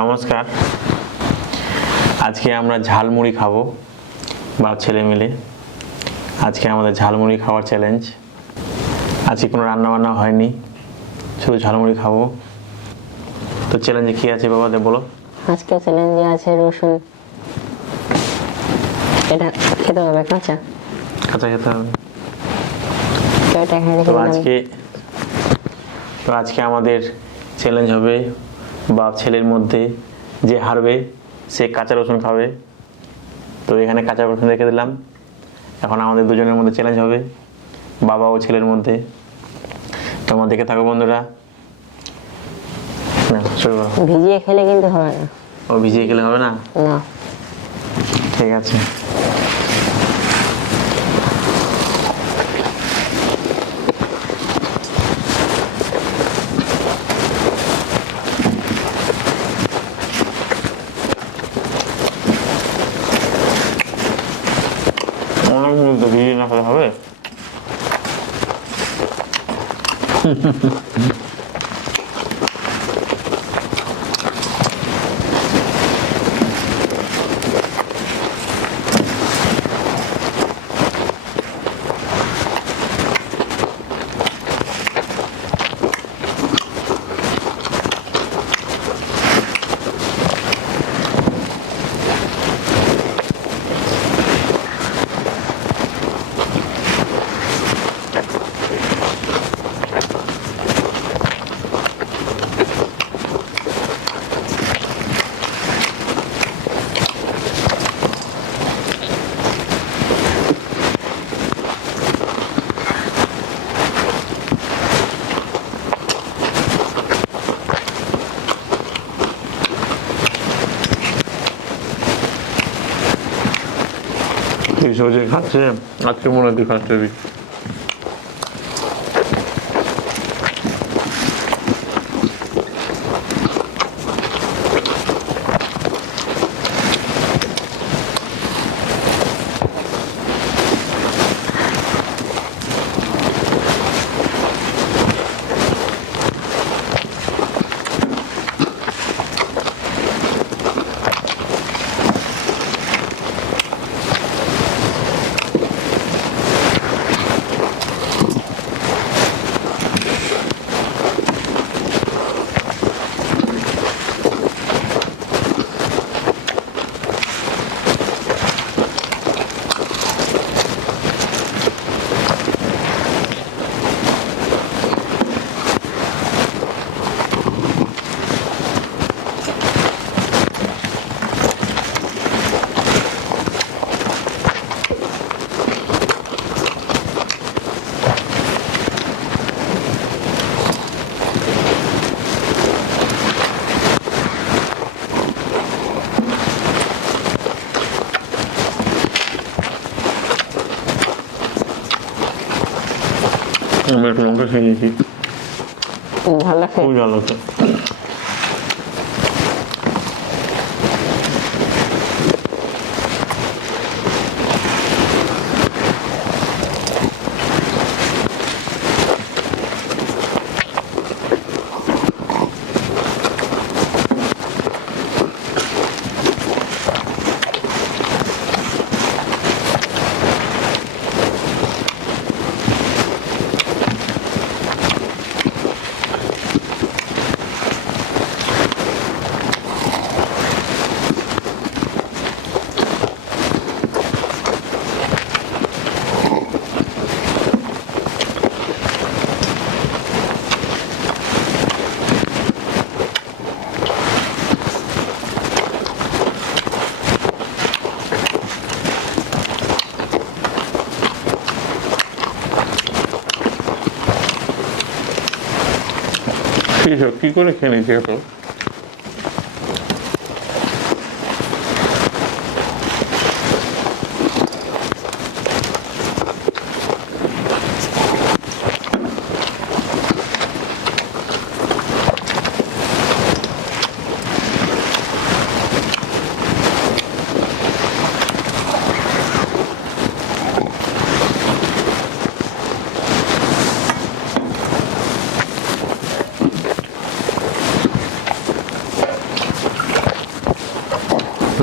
নমস্কার। আজকে আমরা ঝালমুড়ি খাবো বাপ ছেলে মিলে। আজকে আমাদের ঝালমুড়ি খাওয়ার চ্যালেঞ্জ। আজকে কোনো রান্না বান্না হয়নি, শুধু ঝালমুড়ি খাবো। তো চ্যালেঞ্জে কি আছে বাবাদের বলো। আজকে চ্যালেঞ্জে আছে রসুন, এটা খেতে হবে কাঁচা কাঁচা খেতে হবে। তো আজকে আমাদের চ্যালেঞ্জ হবে বাপ ছেলের মধ্যে যে হারবে সে কাঁচা রসুন খাবে। তো এখানে কাঁচা রসুন রেখে দিলাম। এখন আমাদের দুজনের মধ্যে চ্যালেঞ্জ হবে, বাবা ও ছেলের মধ্যে। তোমরা দেখে থাকো বন্ধুরা। ভিজিয়ে খেলে কিন্তু হবে না। ও ভিজিয়ে খেলে হবে না? না, ঠিক আছে। ভিজিয়ে না খেলে হবে? সহজে খাচ্ছে, আজকে মনে হয় খাচ্ছে। আমি একটু লঙ্কা খেয়ে নিয়েছি, ভালো লাগে, খুব ভালো লাগছে। কি করে খেয়ে নিয়েছি এত?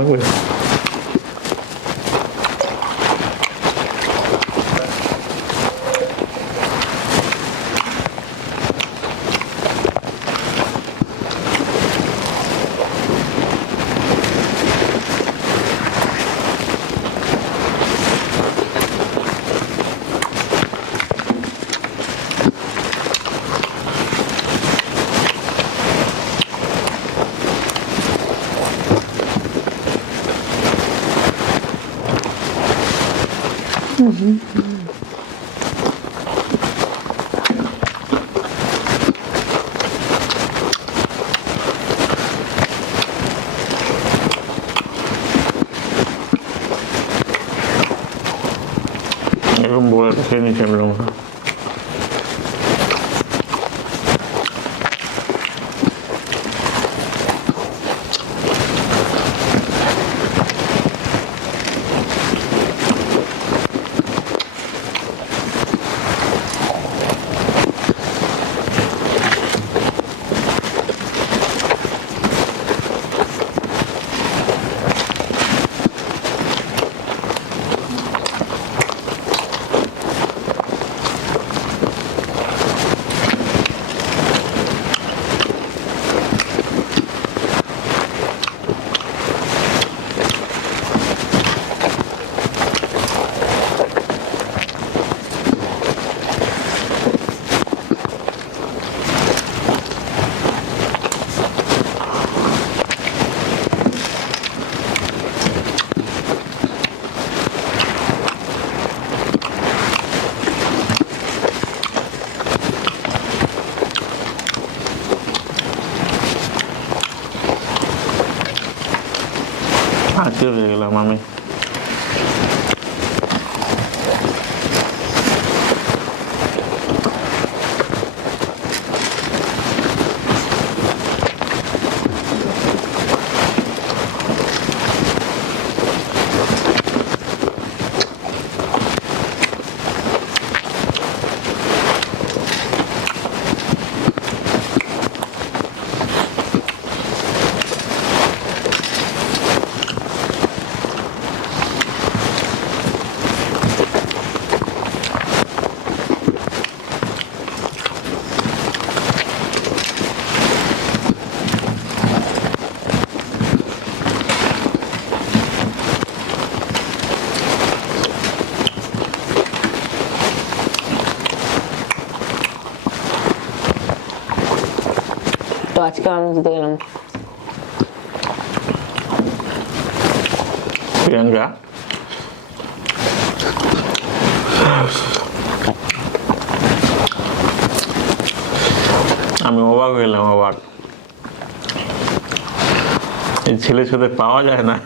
লাগবে। এরকম বলে খেয়ে নিচ্ছি আমি এরকম। আজকে হয়ে গেলাম আমি। তো আজকে আমি জিতে গেলাম। প্রিয়াঙ্কা আমি অবাক হইলাম, অবাক। এই ছেলের সাথে পাওয়া যায় না।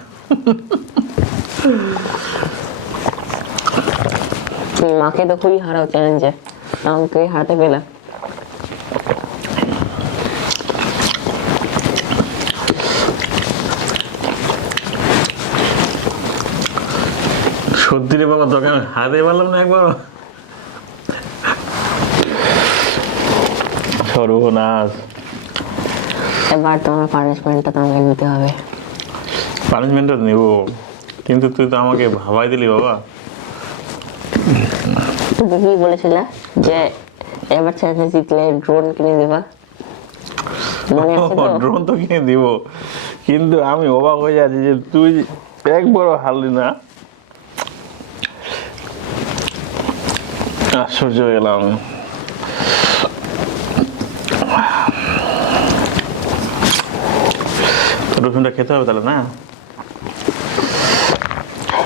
মাকে তো খুবই হারাও চ্যালেঞ্জে, আমাকে হারাতে পেলে। সত্যি রে বাবা, তোকে আমি হারাতে পারলাম না একবার। সর্বনাশ। এবার তোমার পানিশমেন্টটা তোমাকে নিতে হবে। পানিশমেন্টটা নেব, কিন্তু তুই তো আমাকে ভাবাই দিলি বাবা। তুমি কি বলেছিলে যে এবার চ্যালেঞ্জ জিতলে ড্রোন কিনে দেবা? মনে আছে তো? ড্রোন তো কিনে দিব, কিন্তু আমি অবাক হয়ে যাচ্ছি যে তুই একবারও হারলি না। আশ্চর্য হয়ে গেলাম। রসুনটা খেতে হবে তাহলে না?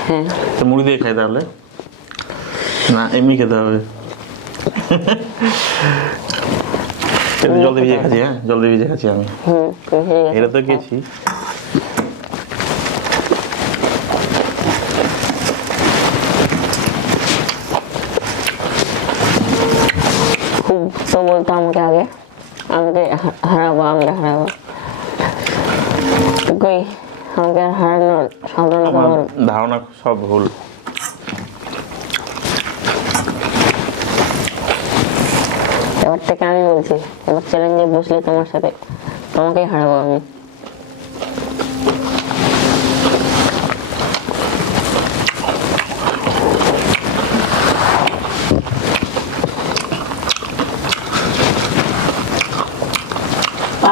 হ্যাঁ। তো মুড়ি দিয়ে খাই তাহলে না এমনি খেতে হবে? জলদি ভিজে খাচ্ছি, হ্যাঁ জলদি ভিজে খাচ্ছি আমি। এটা তো গেছি। খুব তো বলতো আমাকে আগে, আমাকে হারাবো, আমাকে হারাবো। কই আমাকে হারানোর সাধারণত আমার ধারণা সব ভুল। এবার থেকে আমি বলছি, এবার চ্যালেঞ্জে বসলে তোমার সাথে তোমাকেই হারাবো আমি।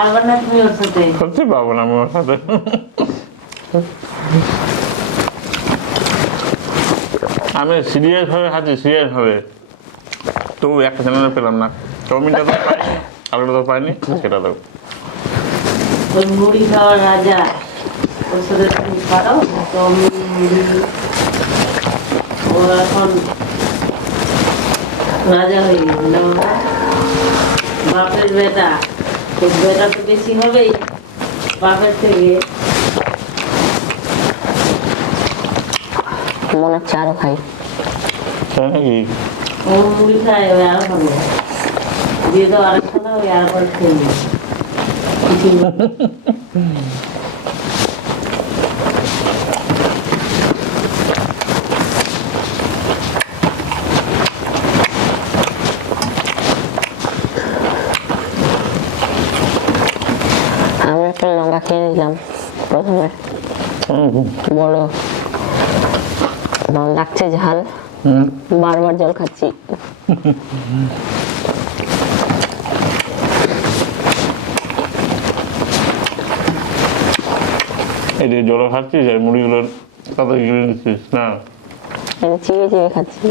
পারবে না তুমি ওর সাথে। সত্যি পাবো না আমি ওর সাথে। আমি সিরিয়াস ভাবে খাচ্ছি, সিরিয়াস ভাবে। তো একটা চ্যানেলে পেলাম না, চাউমিনটা তো পাইনি, আলুটা তো পাইনি, সেটা তো ওই মুড়ি খাওয়ার রাজা, ওর সাথে তুমি পারো চাউমিন মুড়ি। ও এখন রাজা হয়ে গেছে না বাবা? বাপের বেটা, তো বেটা তো বেশি হবেই বাপের থেকে। মনে হচ্ছে আরো খাই। তাই নাকি? ও মুড়ি খায়, ওই আরো খাবো, দিয়ে দাও আরেক খানা, ওই আর করে খেয়ে নিই। আমি একটা লঙ্কা খেয়ে নিলাম প্রথমে, বড় আমার লাগছে ঝাল, বারবার জল খাচ্ছি। এই যে জল খাচ্ছিস আর মুড়িগুলোর কথা গিলে নিচ্ছিস না? চিয়ে চিয়ে খাচ্ছি।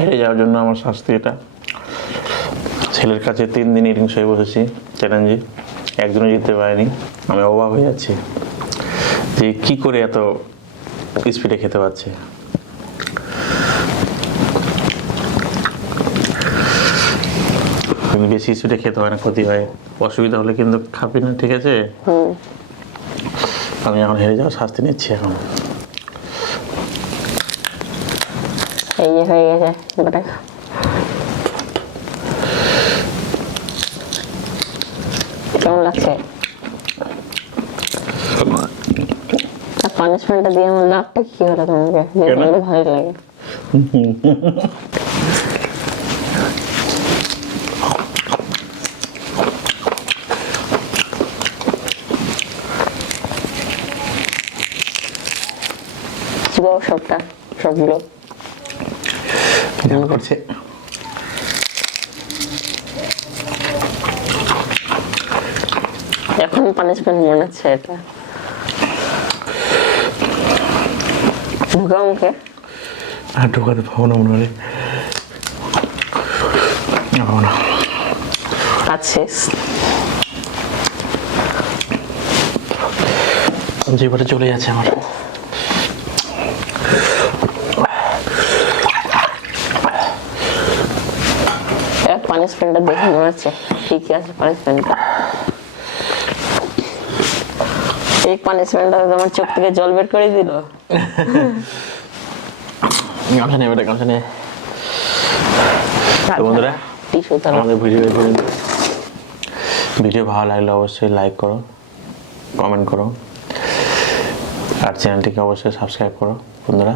হেরে যাওয়ার জন্য আমার শাস্তি এটা। ছেলের কাছে 3 দিন ইনিংস হয়ে বসেছি চ্যালেঞ্জে, একজনও জিততে পারেনি। আমি অবাক হয়ে যাচ্ছি যে কি করে এত স্পিডে খেতে পারছে। কিন্তু বেশি স্পিডে খেতে হয় না, ক্ষতি হয়। অসুবিধা হলে কিন্তু খাবি না, ঠিক আছে? আমি এখন হেরে যাওয়ার শাস্তি নিচ্ছি এখন। এই যে হয়ে গেছে গোটা। কেমন লাগছে? পানিশমেন্টটা দিয়ে আমার লাভটা কি হলো তোমাকে? যেটা ভালো লাগে। সবগুলো করছে। এখন পানিশমেন্ট মনে হচ্ছে এটা। ঢুকাও মুখে। আর ঢোকাতে পাবো না মনে হয়, পাবো না। কাজ শেষ। যেবারে চলে যাচ্ছে আমার। পানিশমেন্টটা দেখে মনে হচ্ছে ঠিকই আছে পানিশমেন্টটা। এই পানিশমেন্টটা তোমার চোখ থেকে জল বের করে দিল। গামছা নেই বেটা, গামছা নেই। তো বন্ধুরা, আমাদের ভিডিও ভালো লাগলে অবশ্যই লাইক করো, কমেন্ট করো, আর চ্যানেলটিকে অবশ্যই সাবস্ক্রাইব করো বন্ধুরা।